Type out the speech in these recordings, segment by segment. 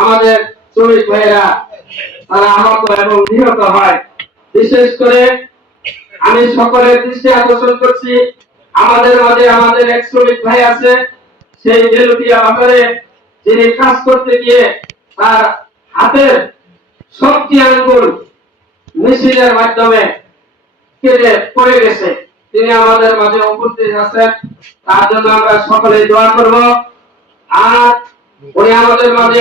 আমাদের শ্রমিক ভাইয়েরা তারা আহত এবং নিহত হয়। বিশেষ করে আমি সকলের দৃষ্টি আকর্ষণ করছি, আমাদের মাঝে আমাদের এক শ্রমিক ভাই আছে, সেই বেলুটিয়া বাজারে যিনি কাজ করতে গিয়ে তার হাতের শক্তি আঙ্গুল মেশিনের মাধ্যমে কেটে পড়ে গেছে। তিনি আমাদের মাঝে উপস্থিত আছেন, তার জন্য আমরা সকলে দোয়া করব। আর উনি আমাদের মাঝে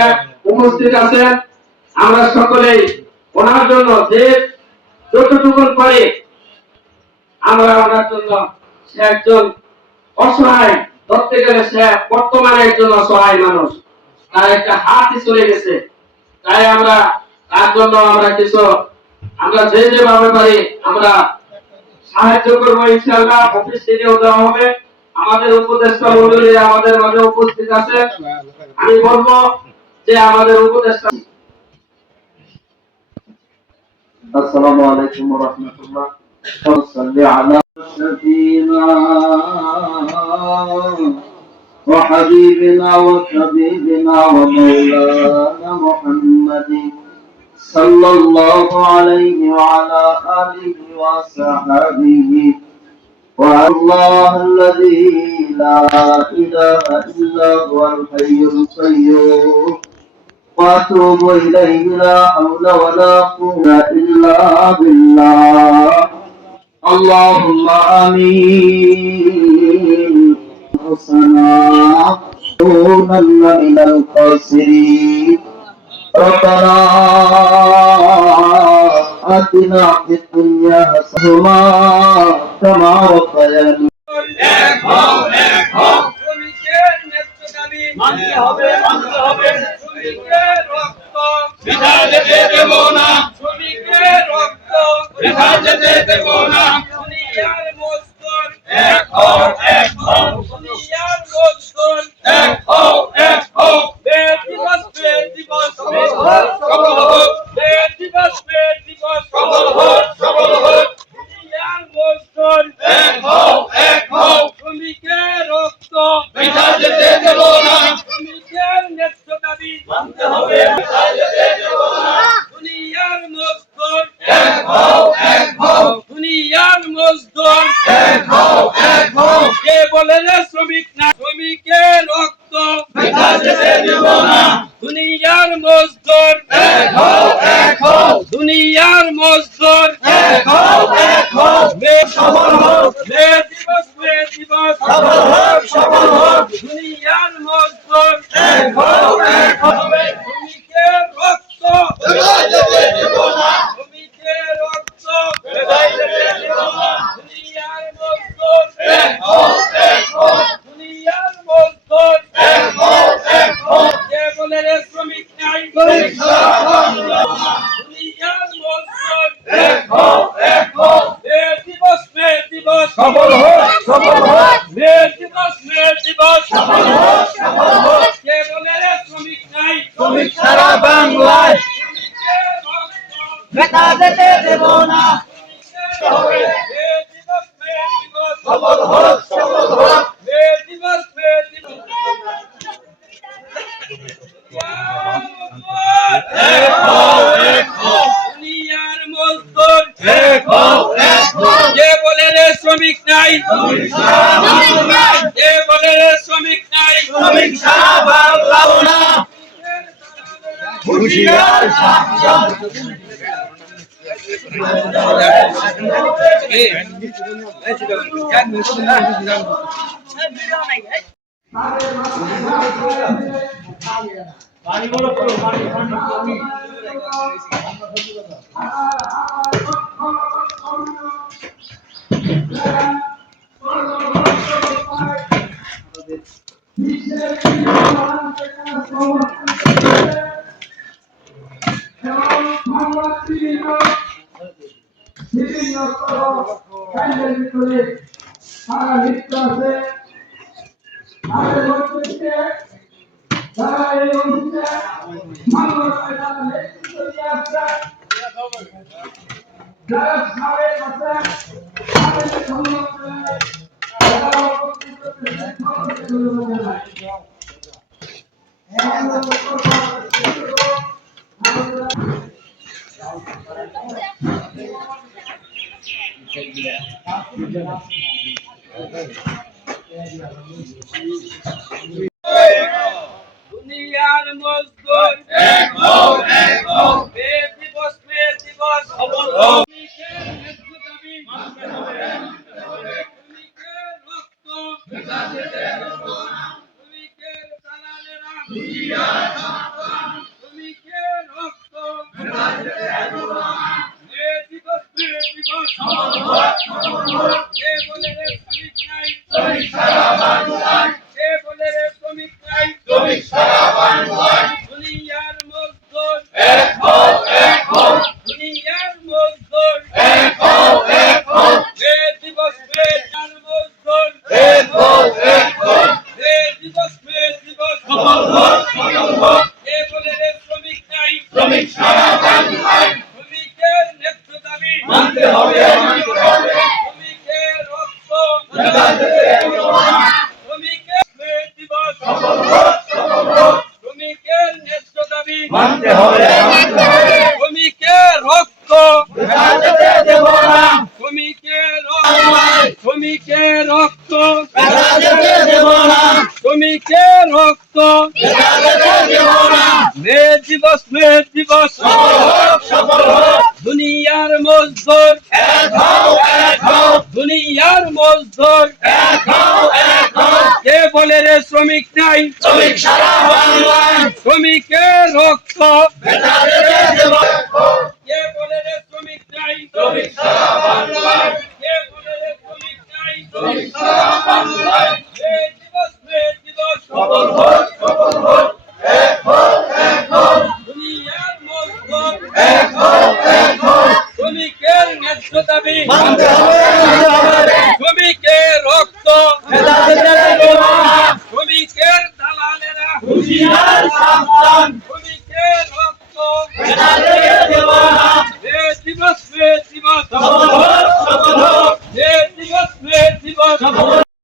উপস্থিত আছেন, আমরা সকলেই ওনার জন্য যে যতটুকু পারি আমরা ওনার জন্য, সে একজন অসহায়, ধরতে গেলে সে বর্তমানে একজন অসহায় মানুষ, তার একটা হাতই চলে গেছে। তাই আমরা তার জন্য আমরা কিছু, আমরা যেভাবে পারি আমরা সাহায্য করবো ইনশাআল্লাহ। অফিস থেকেও দেওয়া হবে। আমাদের উপদেষ্টা মণ্ডলী আমাদের মাঝে উপস্থিত আছে, আমি বলবো যে আমাদের উপদেষ্টা। আসসালামু আলাইকুম ওয়া রাহমাতুল্লাহ। সাল্লি আলা সাইয়্যিদিনা ওয়া হাবিবিনা ওয়া হাবিবিনা ওয়া মাওলানা মুহাম্মাদিন সাল্লাল্লাহু আলাইহি ওয়া আলা আলিহি ওয়া সাহবিহি والله الذي لا إله إلا هو الحي القيوم وأتوب إليه لا حول ولا قوة إلا بالله اللهم آمين حسنا كونن من الخاسرين ربنا آتنا في الدنيا حسنة كما ربياني মানতে হবে শ্রমিকের রক্ত বৃথা যেতে দেব না, শ্রমিকের রক্ত বৃথা যেতে দেব না। দুনিয়ার মজদুর এক হও, এক হও, দুনিয়ার মজদুর এক হও, এক হও। মে দিবস সফল হোক, সফল হোক। মে দিবস সফল হোক, সফল হোক। দুনিয়ার মজদুর এক হও, এক হও, শ্রমিকের রক্ত বৃথা যেতে দেব না, শ্রমিকের ন্যায্য দাবি মানতে হবে, বৃথা যেতে দেব না। দুনিয়ার মজদুর এক হও, এক হও, দুনিয়ার মজদুর এক হও, এক হও। কে বলে রে শ্রমিক না, শ্রমিকের রক্ত বৃথা যেতে দেব না। দুনিয়ার মজদুর এক হও, এক হও, দুনিয়ার মজদুর এক হও, এক হও। মে সফল হোক, মে দিবস সফল হোক, সফল হোক। দুনিয়ার মজদুর এক হও, এক হও। শ্রমিকের রক্ত বৃথা যেতে দেব না, শ্রমিকের রক্ত বৃথা যেতে দেব না। দুনিয়ার মজদুর এক হও, এক হও, দুনিয়ার মজদুর এক হও, এক হও। কে বলে রে শ্রমিক নাই, শ্রমিক ছাড়া বাংলা না। দুনিয়ার মজদুর এক হও, এক হও। মে দিবস সফল হোক, সফল হোক। মে দিবস সফল হোক, সফল হোক। কে বলে রে শ্রমিক নাই, শ্রমিক ছাড়া বাংলায় শ্রমিকের রক্ত বৃথা যেতে দেব না। মে দিবস সফল হোক, সফল হোক। মে দিবস এক হও, এক হও, দুনিয়ার মজদুর এক হও, এক হও। কে বলে রে শ্রমিক নাই, শ্রমিক ছাড়া বাংলা। কে বলে রে শ্রমিক নাই, শ্রমিক ছাড়া বাংলা না। হুঁশিয়ার সাবধান। পানি বড় করো, পানি পানি যারা দুনিয়ার মজদুর এক হও মে দিবস খবর হোক শ্রমিকের ন্যায্য দাবি মানতে হবে শ্রমিকের রক্ত বৃথা যেতে দেব না শ্রমিকের দালালেরা হুঁশিয়ার সাবধান শ্রমিকের রক্ত বৃথা যেতে দেব না মে দিবস খবর হোক কে বলে রে শ্রমিক নাই শ্রমিক সারা বাংলায় কে বলে রে শ্রমিক নাই শ্রমিক সারা বাংলায় দুনিয়ার মজদুর এক হও দুনিয়ার মজদুর এক হও মে দিবস মজদুর এক হও মে দিবস খবর হোক কে বলে রে শ্রমিক নাই শ্রমিক সারা বাংলায় শ্রমিকের ন্যায্য দাবি মানতে হবে শ্রমিকের রক্ত বৃথা যেতে দেব না শ্রমিকের মে দিবস খবর হোক শ্রমিকের ন্যায্য দাবি মানতে হবে শ্রমিকের রক্ত বৃথা যেতে দেব না শ্রমিকের রক্ত বৃথা যেতে দেব না শ্রমিকের রক্ত বৃথা যেতে দেব না মে দিবস সফল হোক দুনিয়ার মজদুর এক হও দুনিয়ার মজদুর এক হও কে বলে রে শ্রমিক নাই শ্রমিক সারা বাংলায় শ্রমিকের রক্ত বৃথা যেতে দেব কে বলে রে শ্রমিক নাই শ্রমিক সারা বাংলায় কে বলে রে শ্রমিক নাই শ্রমিক সারা বাংলায় মে দিবস খবর হোক এক হও দুনিয়ার মজদুর এক হও শ্রমিকের ন্যায্য দাবি মানতে হবে শ্রমিকের রক্ত বৃথা যেতে দেব না শ্রমিকের দালালেরা হুঁশিয়ার সাবধান